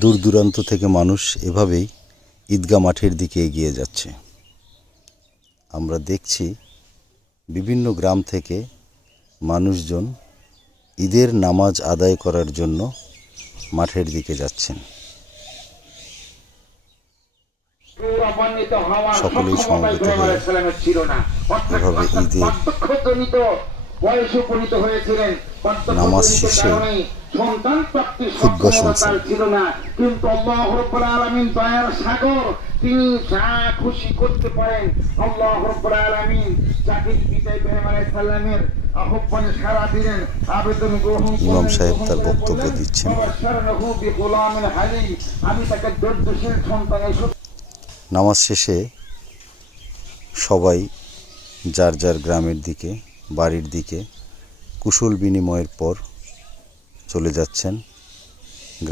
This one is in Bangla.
দূর দূরান্ত থেকে মানুষ এভাবেই ঈদগাহ মাঠের দিকে এগিয়ে যাচ্ছে। আমরা দেখছি বিভিন্ন গ্রাম থেকে মানুষজন ঈদের নামাজ আদায় করার জন্য মাঠের দিকে যাচ্ছেন। সকলেই সমবেত হয়ে এভাবে ঈদের নামাজ শেষে খুতবা শুনছেন। কিন্তু আল্লাহ রাব্বুল আলামিন দয়ার সাগর, তিনি যা খুশি করতে পারেন। আল্লাহ রাব্বুল আলামিন যাকে পিতা ইব্রাহিম আলাইহিস সালামের আহ্বানে সাড়া দিলেন, আবেদন গ্রহণ করলেন। ইমাম সাহেব তার বক্তব্য দিচ্ছেন। আমি তাকে ধৈর্যশীল সন্তানের। নামাজ শেষে সবাই যার যার গ্রামের দিকে, বাড়ির দিকে কুশল বিনিময়ের পর চলে যাচ্ছেন।